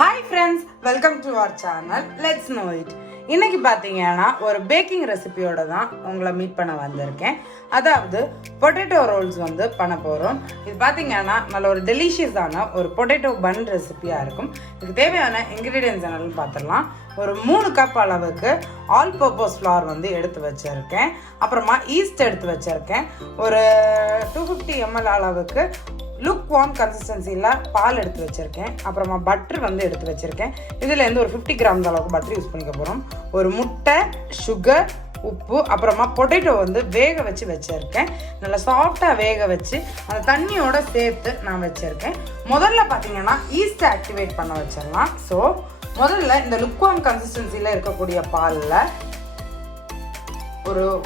Hi friends, welcome to our channel. Let's know it. இன்னைக்கு பாத்தீங்கன்னா ஒரு பேக்கிங் ரெசிபியோட தான் உங்களை மீட் பண்ண வந்திருக்கேன். அதாவது பொட்டேட்டோ ரோல்ஸ் வந்து பண்ண போறோம். இது பாத்தீங்கன்னா நல்ல ஒரு டெலிஷியஸான ஒரு பொட்டேட்டோ பன் ரெசிபியா இருக்கும். இதுக்கு தேவையான இன்கிரீடியன்ஸ் என்னன்னு பார்த்துடலாம். ஒரு 3 கப் அளவுக்கு ஆல் பர்பஸ் ஃப்ளவர் வந்து எடுத்து வச்சிருக்கேன். அப்புறமா ஈஸ்ட் எடுத்து வச்சிருக்கேன். ஒரு 250 ml அளவுக்கு லுக் வார்ம் கன்சிஸ்டன்சியில் பால் எடுத்து வச்சுருக்கேன். அப்புறமா பட்டர் வந்து எடுத்து வச்சுருக்கேன். இதுலேருந்து ஒரு 50 கிராம்ஸ் அளவுக்கு பட்டர் யூஸ் பண்ணிக்க போகிறோம். ஒரு முட்டை, சுகர், உப்பு, அப்புறமா பொட்டேட்டோ வந்து வேக வச்சு வச்சுருக்கேன். நல்லா சாஃப்டாக வேக வச்சு அந்த தண்ணியோடு சேர்த்து நான் வச்சுருக்கேன். முதல்ல பார்த்தீங்கன்னா ஈஸ்ட்டை ஆக்டிவேட் பண்ண வச்சிடலாம். ஸோ முதல்ல இந்த லுக் வார்ம் கன்சிஸ்டன்சியில் இருக்கக்கூடிய பாலில்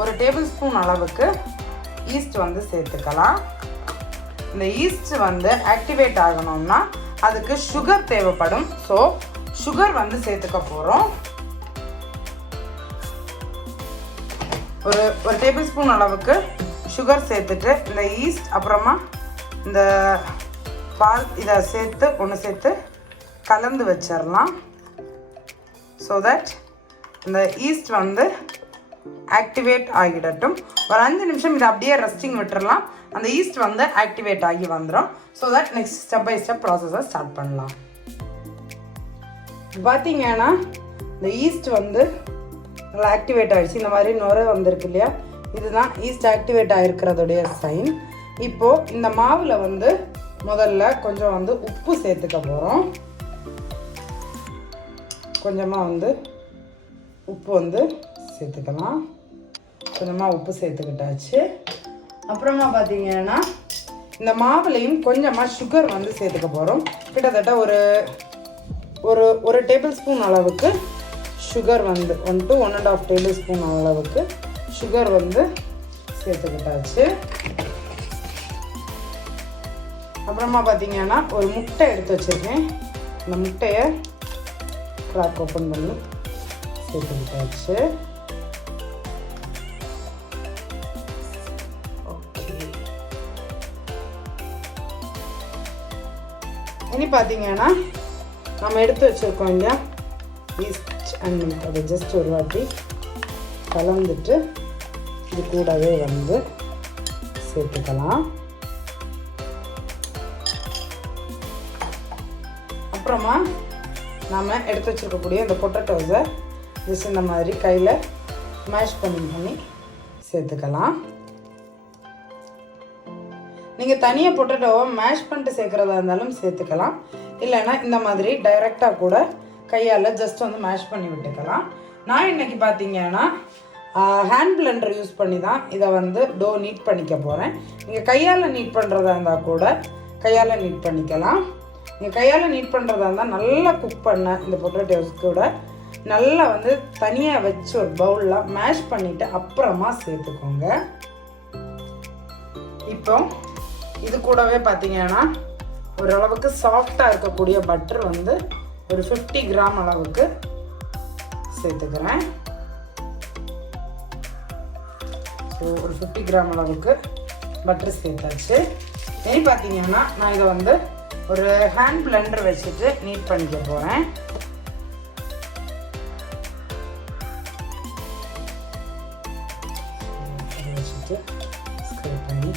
ஒரு டேபிள் ஸ்பூன் அளவுக்கு ஈஸ்ட் வந்து சேர்த்துக்கலாம். இந்த ஈஸ்ட் வந்து ஆக்டிவேட் ஆகணும்னா அதுக்கு சுகர் தேவைப்படும். ஸோ சுகர் வந்து சேர்த்துக்க போகிறோம். ஒரு டேபிள் ஸ்பூன் அளவுக்கு சுகர் சேர்த்துட்டு இந்த ஈஸ்ட் அப்புறமா இந்த பால் இதை சேர்த்து கலந்து வச்சிடலாம். ஸோ தட் இந்த ஈஸ்ட் வந்து ஆக்டிவேட் ஆகிடட்டும். ஒரு 5 நிமிஷம் இதை அப்படியே ரெஸ்டிங் விட்டுறலாம். அந்த ஈஸ்ட் வந்து ஆக்டிவேட் ஆகி வந்துடும். So that next step by step ப்ராசஸை ஸ்டார்ட் பண்ணலாம். பார்த்தீங்கன்னா இந்த ஈஸ்ட் வந்து நல்லா ஆக்டிவேட் ஆகிடுச்சு. இந்த மாதிரி நுரை வந்திருக்கு இல்லையா, இதுதான் ஈஸ்ட் ஆக்டிவேட் ஆகிருக்கிறதுடைய சைன். இப்போது இந்த மாவில் வந்து முதல்ல கொஞ்சம் வந்து உப்பு சேர்த்துக்க போகிறோம். கொஞ்சமாக வந்து உப்பு வந்து சேர்த்துக்கலாம். கொஞ்சமாக உப்பு சேர்த்துக்கிட்டாச்சு. அப்புறமா பார்த்தீங்கன்னா இந்த மாவுலையும் கொஞ்சமாக சுகர் வந்து சேர்த்துக்க போகிறோம். கிட்டத்தட்ட ஒரு டேபிள் ஸ்பூன் அளவுக்கு சுகர் வந்து 1 to 1.5 டேபிள் ஸ்பூன் அளவுக்கு சுகர் வந்து சேர்த்துக்கிட்டாச்சு. அப்புறமா பார்த்தீங்கன்னா ஒரு முட்டை எடுத்து வச்சுருக்கேன். இந்த முட்டையை கிராக் ஓப்பன் பண்ணி சேர்த்துக்கிட்டாச்சு. இனி பார்த்தீங்கன்னா நம்ம எடுத்து வச்சுருக்கோம் இல்லையா ஈஸ்ட் அண்ட் மில்க், அதை ஜஸ்ட் ஒரு வாட்டி கலந்துட்டு இது கூடவே வந்து சேர்த்துக்கலாம். அப்புறமா நாம் எடுத்து வச்சுருக்கக்கூடிய இந்த பொட்டேட்டோஸை ஜஸ்ட் இந்த மாதிரி கையில் மேஷ் பண்ணி சேர்த்துக்கலாம். நீங்கள் தனியாக பொட்டேட்டோவை மேஷ் பண்ணிட்டு சேர்க்குறதா இருந்தாலும் சேர்த்துக்கலாம். இல்லைன்னா இந்த மாதிரி டைரெக்டாக கூட கையால் ஜஸ்ட் வந்து மேஷ் பண்ணி விட்டுக்கலாம். நான் இன்றைக்கி பார்த்தீங்கன்னா ஹேண்ட் பிளெண்டர் யூஸ் பண்ணி தான் இதை வந்து டோ நீட் பண்ணிக்க போகிறேன். நீங்கள் கையால் நீட் பண்ணுறதா இருந்தால் கூட கையால் நீட் பண்ணிக்கலாம். நீங்கள் கையால் நீட் பண்ணுறதா இருந்தால் நல்லா குக் பண்ண இந்த பொட்டேட்டோஸ் கூட நல்லா வந்து தனியாக வச்சு ஒரு பவுலில் மேஷ் பண்ணிவிட்டு அப்புறமா சேர்த்துக்கோங்க. இப்போ இது கூடவே பார்த்தீங்கன்னா ஓரளவுக்கு சாஃப்டாக இருக்கக்கூடிய பட்டர் வந்து ஒரு 50 கிராம் அளவுக்கு சேர்த்துக்கிறேன். ஸோ ஒரு 50 கிராம் அளவுக்கு பட்டர் சேர்த்தாச்சு. இனி பார்த்தீங்கன்னா நான் இதை வந்து ஒரு ஹேண்ட் பிளெண்டர் வச்சுட்டு நீட் பண்ணிக்க போகிறேன். வச்சுட்டு ஸ்க்ரேப் பண்ணி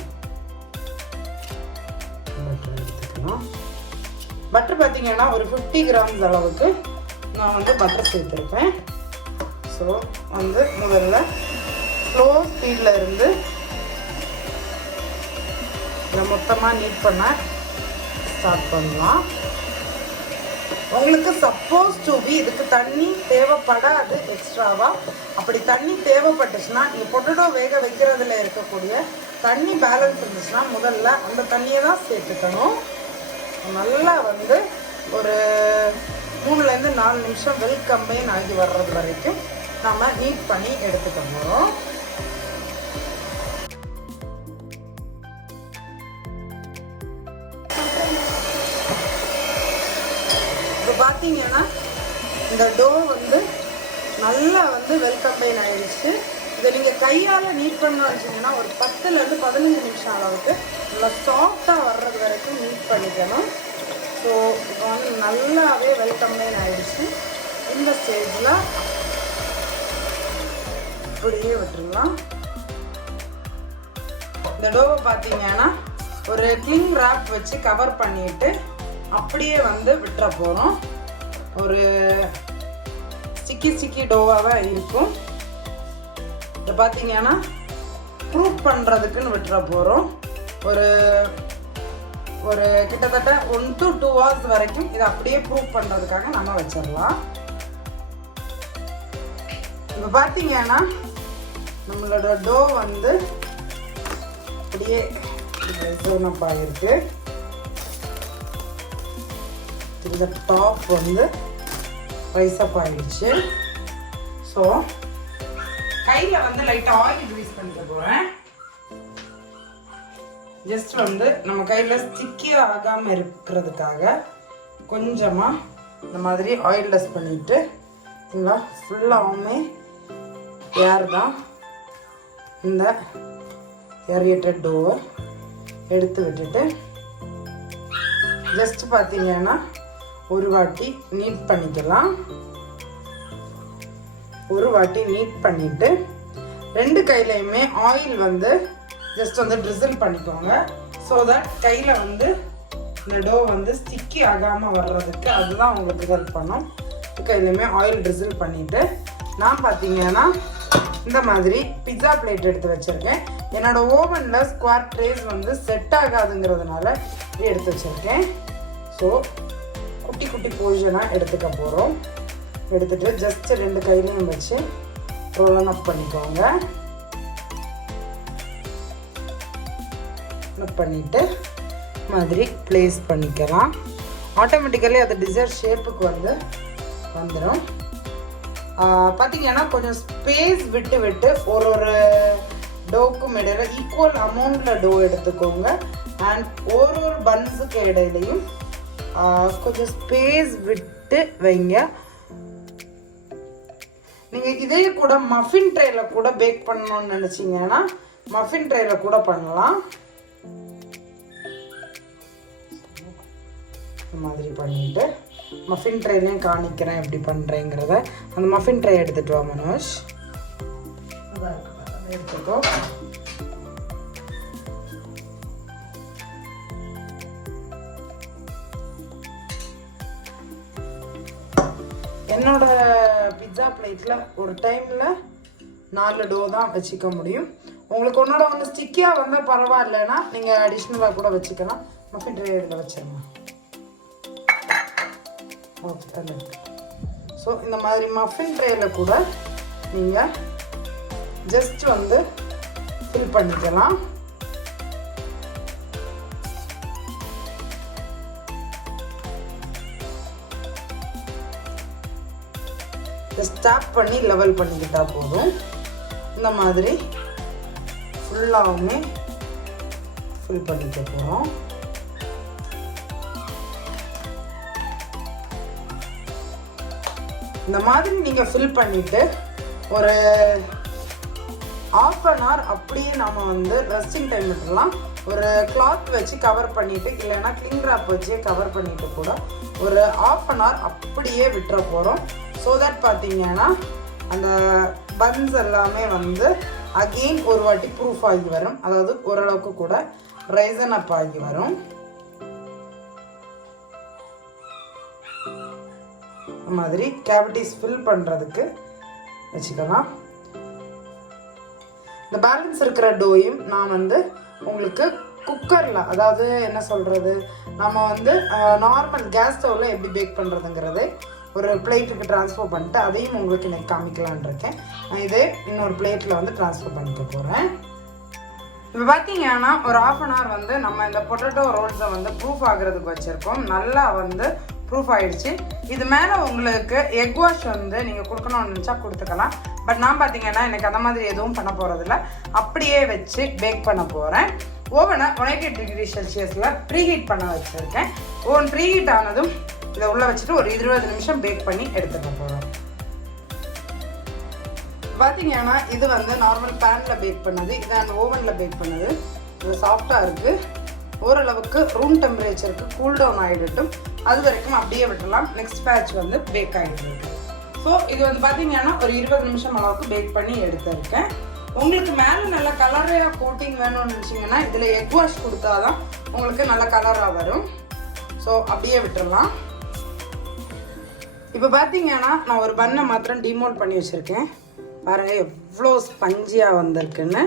பட்டர் பார்த்தீங்கன்னா ஒரு 50 கிராம்ஸ் அளவுக்கு நான் வந்து பட்டர் சேர்த்துருப்பேன். ஸோ வந்து முதல்ல ஸ்லோ ஸ்பீடில் இருந்து இதை மொத்தமாக நீட் பண்ண ஸ்டார்ட் பண்ணலாம். உங்களுக்கு சப்போஸ் டு பி இதுக்கு தண்ணி தேவைப்படாது எக்ஸ்ட்ராவாக. அப்படி தண்ணி தேவைப்பட்டுச்சுன்னா நீங்கள் பொட்டேட்டோ வேக வைக்கிறதுல இருக்கக்கூடிய தண்ணி பேலன்ஸ் இருந்துச்சுன்னா முதல்ல அந்த தண்ணியை தான் சேர்த்துக்கணும். நல்லா வந்து ஒரு 3லேருந்து 4 நிமிஷம் வெல் கம்பைன் ஆகி வர்றது வரைக்கும் நம்ம நீட் பண்ணி எடுத்துக்க போகிறோம். இப்போ பார்த்தீங்கன்னா இந்த டோ வந்து நல்லா வந்து வெல் கம்பைன் ஆகிடுச்சு. இதை நீங்கள் கையால் நீட் பண்ண வச்சிங்கன்னா ஒரு 10லேருந்து 15 நிமிஷம் அளவுக்கு நல்லா சாஃப்டாக வர்றது வரைக்கும் நீட் பண்ணிக்கணும். ஸோ இப்போ வந்து நல்லாவே வெல்கம்பைன் ஆகிடுச்சு. இந்த ஸ்டேஜில் இப்படியே விட்டுடலாம். இந்த டோவை பார்த்தீங்கன்னா ஒரு கிளிங் ராப் வச்சு கவர் பண்ணிட்டு அப்படியே வந்து விட்டுற போகிறோம். ஒரு ஸ்டிக்கி டோவாக தான் இருக்கும். இதை பார்த்தீங்கன்னா ப்ரூஃப் பண்ணுறதுக்குன்னு விட்டுற போகிறோம். ஒரு கிட்டத்தட்ட 1 to 2 hours வரைக்கும் இதை அப்படியே ப்ரூஃப் பண்ணுறதுக்காக நம்ம வச்சிடலாம். இப்போ பார்த்தீங்கன்னா நம்மளோட டோ வந்து அப்படியே சோனப் ஆகிருக்கு. இந்த டாப் வந்து ரைஸ்அப் ஆகிடுச்சு. ஸோ கையில் வந்து லைட்டாக ஆயில் யூஸ் பண்ணிக்க போகிறேன். ஜஸ்ட் வந்து நம்ம கையில் ஸ்டிக்கி ஆகாமல் இருக்கிறதுக்காக கொஞ்சமாக இந்த மாதிரி ஆயில் லெஸ் பண்ணிவிட்டு இல்லை ஃபுல்லாகவுமே ஏர் தான் இந்த ஏரியேட்டட் டோவை எடுத்து விட்டுட்டு ஜஸ்ட் பார்த்தீங்கன்னா ஒரு வாட்டி நீட் பண்ணிக்கலாம். ஒரு வாட்டி நீட் பண்ணிவிட்டு 2 கையிலையுமே ஆயில் வந்து ஜஸ்ட் வந்து ட்ரிசில் பண்ணிக்கோங்க. ஸோ தட் கையில் வந்து இந்த டோ வந்து ஸ்டிக்கி ஆகாமல் வர்றதுக்கு அதுதான் உங்களுக்கு ஹெல்ப் பண்ணும். கையிலையுமே ஆயில் ட்ரிசில் பண்ணிவிட்டு நான் பார்த்தீங்கன்னா இந்த மாதிரி பிட்ஸா பிளேட் எடுத்து வச்சுருக்கேன். என்னோட ஓவனில் ஸ்குவாட் ட்ரேஸ் வந்து செட் ஆகாதுங்கிறதுனால இது எடுத்து வச்சுருக்கேன். ஸோ குட்டி குட்டி போர்ஷனாக எடுத்துக்க போகிறோம். எடுத்துகிட்டு ஜஸ்ட் 2 கையிலையும் வச்சு ரோல் அப் பண்ணிக்கோங்க. பண்ணிவிட்டு மாதிரி பிளேஸ் பண்ணிக்கலாம். ஆட்டோமேட்டிக்கலி அது டிசைர் ஷேப்புக்கு வந்து வந்துடும். பார்த்தீங்கன்னா கொஞ்சம் ஸ்பேஸ் விட்டு விட்டு ஒரு டோக்கும் இடையில ஈக்குவல் அமௌண்ட்டில் டோ எடுத்துக்கோங்க. அண்ட் ஒரு பன்ஸுக்கு இடையிலையும் கொஞ்சம் ஸ்பேஸ் விட்டு வைங்க. நீங்கள் இதே கூட மஃபின் ட்ரேயில் கூட பேக் பண்ணணும்னு நினச்சிங்கன்னா மஃபின் ட்ரேயில் கூட பண்ணலாம். இந்த மாதிரி பண்ணிவிட்டு மஃபின் ட்ரேலையும் காணிக்கிறேன் எப்படி பண்ணுறேங்கிறத. அந்த மஃபின் ட்ரே எடுத்துகிட்டு வா மனோஜ். எடுத்துக்கோ. என்னோட பிட்ஸா பிளேட்டில் ஒரு டைமில் 4 டோ தான் வச்சுக்க முடியும். உங்களுக்கு ஒன்றோட ஒன்று ஸ்டிக்கியாக வந்தால் பரவாயில்லைன்னா நீங்கள் அடிஷ்னலாக கூட வச்சுக்கலாம். மஃபின் ட்ரே இதில் வச்சிடலாம். ஓகே. ஸோ இந்த மாதிரி மஃபின் ட்ரேயில் கூட நீங்கள் ஜஸ்ட் வந்து ஃபில் பண்ணிக்கலாம். ஸ்டாப் பண்ணி லெவல் பண்ணிக்கிட்டா போதும். இந்த மாதிரி ஃபுல்லாகவுமே ஃபில் பண்ணிக்க போகிறோம். இந்த மாதிரி நீங்கள் ஃபில் பண்ணிவிட்டு ஒரு 1/2 hour அப்படியே நாம் வந்து ரெஸ்டிங் டைம் விட்டுடலாம். ஒரு கிளாத் வச்சு கவர் பண்ணிவிட்டு இல்லைன்னா கிளிங் ராப் வச்சு கவர் பண்ணிவிட்டு கூட ஒரு 1/2 hour அப்படியே விட்டுற போகிறோம். ஸோ தட் பார்த்தீங்கன்னா அந்த பன்ஸ் எல்லாமே வந்து அகெயின் ஒரு வாட்டி ப்ரூஃப் ஆகி வரும். அதாவது ஓரளவுக்கு கூட ரைசன் அப் ஆகி வரும். மாதிரி கேவிட்டிஸ் ஃபில் பண்ணுறதுக்கு வச்சுக்கலாம். இந்த பேலன்ஸ் இருக்கிற டோயும் நான் வந்து உங்களுக்கு குக்கரில், அதாவது என்ன சொல்கிறது, நம்ம வந்து நார்மல் கேஸ் ஸ்டவ்வில் எப்படி பேக் பண்ணுறதுங்கிறது ஒரு பிளேட்டுக்கு ட்ரான்ஸ்ஃபர் பண்ணிட்டு அதையும் உங்களுக்கு எனக்கு காமிக்கலான் இருக்கேன். நான் இதே இன்னொரு பிளேட்டில் வந்து ட்ரான்ஸ்ஃபர் பண்ணிக்க போகிறேன். இப்போ பார்த்தீங்கன்னா ஒரு 1/2 hour வந்து நம்ம இந்த பொட்டேட்டோ ரோல்ஸை வந்து ப்ரூஃப் ஆகிறதுக்கு வச்சுருக்கோம். நல்லா வந்து ப்ரூஃப் ஆகிடுச்சு. இது மேலே உங்களுக்கு எக் வாஷ் வந்து நீங்கள் கொடுக்கணும்னு நினச்சா கொடுத்துக்கலாம். பட் நான் பார்த்தீங்கன்னா எனக்கு அந்த மாதிரி எதுவும் பண்ண போகிறதில்ல. அப்படியே வச்சு பேக் பண்ண போகிறேன். ஓவனை 180 degree Celsiusல ப்ரீஹீட் பண்ண வச்சுருக்கேன். ஓவன் ப்ரீஹீட் ஆனதும் இதை உள்ளே வச்சுட்டு ஒரு 20 நிமிஷம் பேக் பண்ணி எடுத்துக்க போகிறோம். பார்த்தீங்கன்னா இது வந்து நார்மல் பேனில் பேக் பண்ணது, இது அந்த ஓவனில் பேக் பண்ணது. இது சாஃப்டாக இருக்குது. ஓரளவுக்கு ரூம் டெம்பரேச்சருக்கு கூல் டவுன் ஆகிடட்டும். அது வரைக்கும் அப்படியே விட்டுலாம். நெக்ஸ்ட் பேட்ச் வந்து பேக் ஆகிட்டு இருக்கு. ஸோ இது வந்து பார்த்தீங்கன்னா ஒரு 20 நிமிஷம் அளவுக்கு பேக் பண்ணி எடுத்திருக்கேன். உங்களுக்கு மேலே நல்ல கலராக கோட்டிங் வேணும்னு நினச்சிங்கன்னா இதில் எக் வாஷ் கொடுத்தா தான் உங்களுக்கு நல்ல கலராக வரும். ஸோ அப்படியே விட்டுடலாம். இப்போ பார்த்தீங்கன்னா நான் ஒரு பன்னை மாத்திரம் டிமோல்ட் பண்ணி வச்சுருக்கேன். பாருங்கள் எவ்வளோ ஸ்பஞ்சியாக வந்திருக்குன்னு.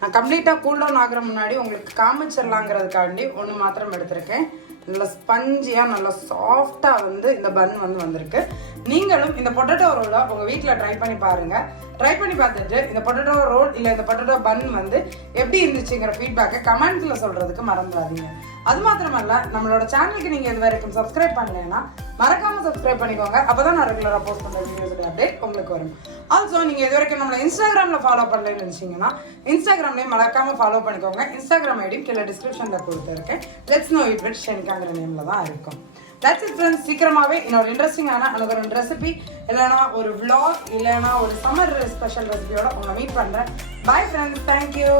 நான் கம்ப்ளீட்டாக கூல் டவுன் ஆகிற முன்னாடி உங்களுக்கு காமிச்சிடலாங்கிறதுக்காண்டி ஒன்று மாத்திரம் எடுத்திருக்கேன். நல்லா ஸ்பஞ்சியாக நல்லா சாஃப்டாக வந்து இந்த பன் வந்து வந்திருக்கு. நீங்களும் இந்த பொட்டேட்டோ ரோலை உங்கள் வீட்டில் ட்ரை பண்ணி பாருங்கள். ட்ரை பண்ணி பார்த்துட்டு இந்த பொட்டேட்டோ ரோல் இல்லை இந்த பொட்டேட்டோ பன் வந்து எப்படி இருந்துச்சுங்கிற ஃபீட்பேக்கை கமெண்ட்ஸில் சொல்கிறதுக்கு மறந்துடாதீங்க. அது மாத்திரமல்ல, நம்மளோட சேனலுக்கு நீங்கள் இது வரைக்கும் சப்ஸ்கிரைப் பண்ணலைன்னா மறக்காமல் சப்ஸ்கிரைப் பண்ணிக்கோங்க. அப்போ தான் நான் ரெகுலராக போஸ்ட் பண்ணுற வீடியோஸோட அப்டேட் உங்களுக்கு வரும். ஆல்சோ நீங்கள் இது வரைக்கும் நம்மளை இன்ஸ்டாகிராமில் ஃபாலோ பண்ணலன்னு நினச்சிங்கன்னா இன்ஸ்டாகிராம்லேயும் மறக்காமல் ஃபாலோ பண்ணிக்கோங்க. இன்ஸ்டாகிராம் ஐடியும் கீழே டிஸ்கிரிப்ஷனில் கொடுத்துருக்கேன். லெட்ஸ் நோ இட் வித் ஷெனிகாங்கிற நேமில் தான் இருக்கும். That's it friends. சீக்கிரமாகவே இன்னொரு இன்ட்ரெஸ்டிங்கான another ரெசிபி இல்லைனா ஒரு vlog இல்லைனா ஒரு சம்மர் ஸ்பெஷல் ரெசிபியோட உங்களை மீட் பண்ணுறேன். Bye friends. தேங்க்யூ.